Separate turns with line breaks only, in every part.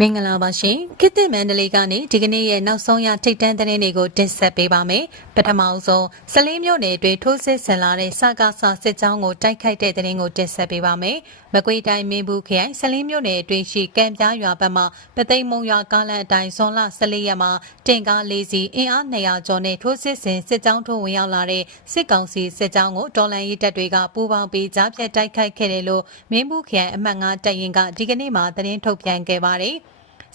မင်္ဂလာပါရှင်ခေတ်သစ်မန္တလေးကနေဒီကနေ့ရဲ့နောက်ဆုံးရထိတ်တန့်သတင်းတွေကိုတင်ဆက်ပေးပါမယ်ပထမဆုံးစလင်းမြို့နယ်အတွင်းထိုးစစ်ဆင်လာတဲ့စကားဆစစ်ကြောင်းကိုတိုက်ခိုက်တဲ့သတင်းကိုတင်ဆက်ပေးပါမယ်မကွေးတိုင်းမင်းဘူးခရိုင်စလင်းမြို့နယ်အတွင်းရှိကံပြားရွာဘက်မှပသိမ်မုံရွာကားလမ်းအတိုင်းဇွန်လ14ရက်မှာတင်ကား၄စီးအင်အား200ကျော်နဲ့ထိုးစစ်ဆင်စစ်ကြောင်းထိုးဝင်ရောက်လာတဲ့စစ်ကောင်စီစစ်ကြောင်းကိုတော်လန်ရေးတပ်တွေကပူးပေါင်းပြီးကြားဖြတ်တိုက်ခိုက်ခဲ့တယ်လို့မင်းဘူးခရိုင်အမှတ်9တပ်ရင်းကဒီကနေ့မှသတင်းထုတ်ပြန်ခဲ့ပါတယ်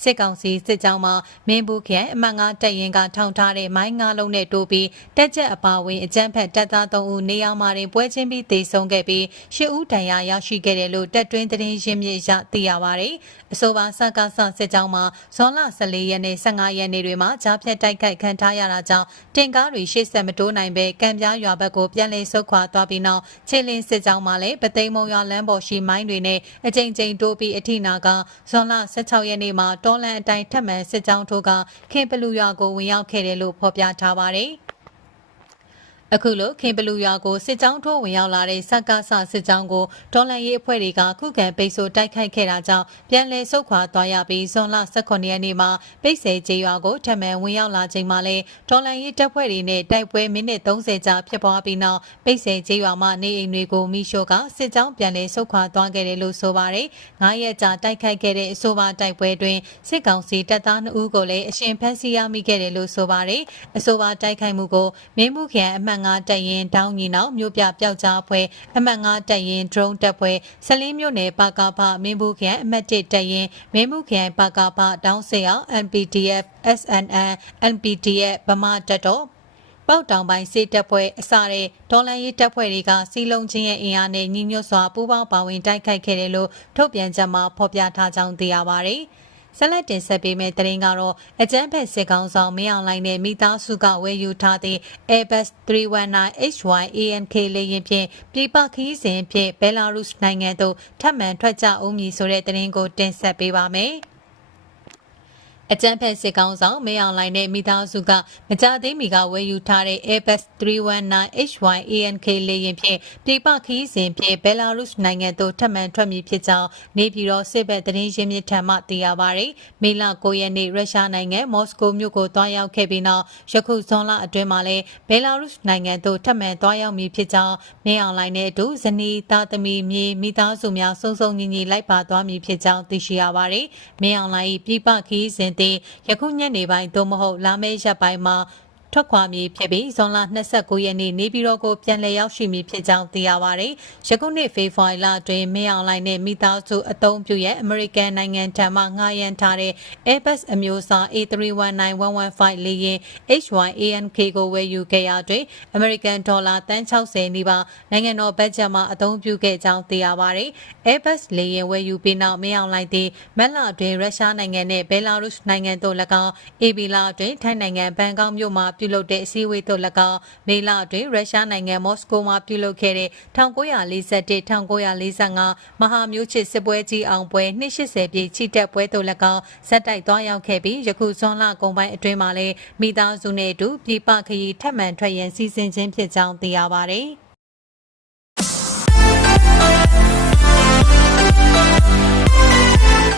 စစ်ကောင်စီစစ်ကြောင်းမှမင်းဘူးခရိုင်အမှတ်9တပ်ရင်ကထောင်ထားတဲ့မိုင်းငါးလုံးနဲ့တိုးပြီးတက်ချက်အပါဝင်အကြမ်းဖက်တပ်သား3ဦးနေရာမှာတင်ပွဲချင်းပြီးတေဆုံးခဲ့ပြီး10ဦးဒဏ်ရာရရှိခဲ့တယ်လို့တပ်တွင်းသတင်းရင်းမြစ်ရသိရပါတယ်။အဆိုပါစကားဆစစ်ကြောင်းမှာဇွန်လ14ရက်နေ့15ရက်နေ့တွေမှာကြားဖြတ်တိုက်ခိုက်ခံထားရတာကြောင့်တင်ကားတွေရှေ့ဆက်မတိုးနိုင်ပဲကံပြားရွာဘက်ကိုပြန်လည်ဆုတ်ခွာသွားပြီးနောက်ခြေလင်းစစ်ကြောင်းမှာလည်းပသိမ်မုံရွာလမ်းပေါ်ရှိမိုင်းတွေနဲ့အကြိမ်ကြိမ်တိုးပြီးအထိနာကဇွန်လ16ရက်နေ့မှာတောလန်အတိုင်းထပ်မံစစ်ကြောင်းထိုးကခင်ပလူရွာကိုဝင်ရောက်ခဲ့တယ်လို့ဖော်ပြထားပါတယ်။ အခုလိုခင်ဘလူရွာကိုစစ်ကြောင်းထိုးဝင်ရောက်လာတဲ့စက္ကစစစ်ကြောင်းကိုဒေါ်လန်ရေးအဖွဲ့တွေကခုခံပိတ်ဆို့တိုက်ခိုက်ခဲ့တာကြောင့်ပြန်လည်ဆုတ်ခွာသွားရပြီးဇွန်လ18ရက်နေ့မှာပိတ်စေကျေးရွာကိုထပ်မံဝင်ရောက်လာချိန်မှာလဲဒေါ်လန်ရေးတပ်ဖွဲ့တွေနဲ့တိုက်ပွဲမိနစ်30ကြာဖြစ်ပွားပြီးနောက်ပိတ်စေကျေးရွာမှနေအိမ်တွေကိုမိရှို့ကစစ်ကြောင်းပြန်လည်ဆုတ်ခွာသွားခဲ့တယ်လို့ဆိုပါတယ်။9ရက်ကြာတိုက်ခိုက်ခဲ့တဲ့အဆိုပါတိုက်ပွဲတွင်စစ်ကောင်စီတပ်သား2ဦးကိုလည်းအရှင်ဖမ်းဆီးရမိခဲ့တယ်လို့ဆိုပါတယ်။အဆိုပါတိုက်ခိုက်မှုကိုမင်းမှုခရိုင်အမှတ်9တပ်ရင်တောင်းညီနောက်မြို့ပြပျောက်ကြားအဖွဲ့အမှတ်9တပ်ရင် drone တပ်ဖွဲ့ဆလင်းမြို့နယ်ပါကာဖမင်းဘူးခရိုင်အမှတ်1တပ်ရင်မင်းဘူးခရိုင်ပါကာဖတောင်းစေအောင် NPDF SNN NPDF ဗမာတပ်တော်ပေါက်တောင်ပိုင်းစစ်တပ်ဖွဲ့အစတဲ့ဒေါ်လာရေးတပ်ဖွဲ့တွေကစီလုံးချင်းရဲ့အင်အားနဲ့ညီညွတ်စွာပူးပေါင်းပါဝင်တိုက်ခိုက်ခဲ့တယ်လို့ထုတ်ပြန်ချက်မှာဖော်ပြထားကြောင်းသိရပါတယ်။ ဆက်လက်တင်ဆက်ပေးမယ့်သတင်းကတော့အကြမ်းဖက်စစ်ကောင်ဆောင်မင်းအောင်လှိုင်နဲ့မိသားစုကဝယ်ယူထားသည့် Airbus 319 HY ANK လေယာဉ်ဖြင့်ပြည်ပခီးစဉ်ဖြင့်ဘယ်လာရုစ်နိုင်ငံသို့ထပ်မံထွက်ကြဦးမည်ဆိုတဲ့သတင်းကိုတင်ဆက်ပေးပါမယ်။ အကြံဖက်စစ်ကောင်ဆောင်မေအောင်လိုင်းနဲ့မိသားစုကမကြသေးမီကဝယ်ယူထားတဲ့ Airbus 319 HY ANK လေယာဉ်ဖြင့်ပြည်ပခီးစဉ်ဖြင့်ဘယ်လာရုစ်နိုင်ငံသို့ထပ်မံထွက်မည်ဖြစ်ကြောင်းနေပြည်တော်စစ်ဘက်သတင်းရင်းမြစ်ထံမှသိရပါဗျ။မေလ9ရက်နေ့ရုရှားနိုင်ငံမော်စကိုမြို့ကိုတွားရောက်ခဲ့ပြီးနောက်ယခုဇွန်လအတွင်းမှာလည်းဘယ်လာရုစ်နိုင်ငံသို့ထပ်မံတွားရောက်မည်ဖြစ်ကြောင်းမေအောင်လိုင်းနဲ့အတူဇနီးသားသမီးမြေမိသားစုများစုံစုံညီညီလိုက်ပါသွားမည်ဖြစ်ကြောင်းသိရှိရပါဗျ။မေအောင်လိုင်း၏ပြည်ပခီးစဉ်သည်ယခုညနေပိုင်းသို့မဟုတ်လာမယ့်ရက်ပိုင်းမှာ ထွက်ခွာမည်ဖြစ်ပြီးဇွန်လ29ရက်နေ့နေပြည်တော်ကိုပြန်လည်ရောက်ရှိမည်ဖြစ်ကြောင်းသိရပါတယ်။ယခုနှစ်ဖေဖော်ဝါရီလအတွင်းမင်းအောင်လှိုင်နဲ့မိသားစုအသုံးပြုရဲ့အမေရိကန်နိုင်ငံထံမှငှားရမ်းထားတဲ့ Airbus အမျိုးအစား A319-115 လေယာဉ် HYANK ကိုဝယ်ယူခဲ့ရတွင်အမေရိကန်ဒေါ်လာတန်60နီးပါးနိုင်ငံတော်ဘတ်ဂျက်မှအသုံးပြုခဲ့ကြောင်းသိရပါတယ်။ Airbus လေယာဉ်ဝယ်ယူပြီးနောက်မင်းအောင်လှိုင်သည်မက်လအတွင်းရုရှားနိုင်ငံနဲ့ဘယ်လာရုစ်နိုင်ငံတို့၎င်း AB လအတွင်းထိုင်းနိုင်ငံဘန်ကောက်မြို့မှပြုလုပ်တဲ့အစည်းအဝေးသို့၎င်းမေလအတွင်းရုရှားနိုင်ငံမော်စကိုမှာပြုလုပ်ခဲ့တဲ့1941-1945မဟာမျိုးချစ်စစ်ပွဲကြီးအောင်ပွဲ280ပြည့်ချီတက်ပွဲသို့၎င်းဇက်တိုက်သွားရောက်ခဲ့ပြီးယခုဇွန်လကုန်ပိုင်းအတွင်းမှာလည်းမိသားစုနဲ့အတူပြည်ပခရီးထပ်မံထွက်ရန်စီစဉ်ခြင်းဖြစ်ကြောင်းသိရပါတယ်။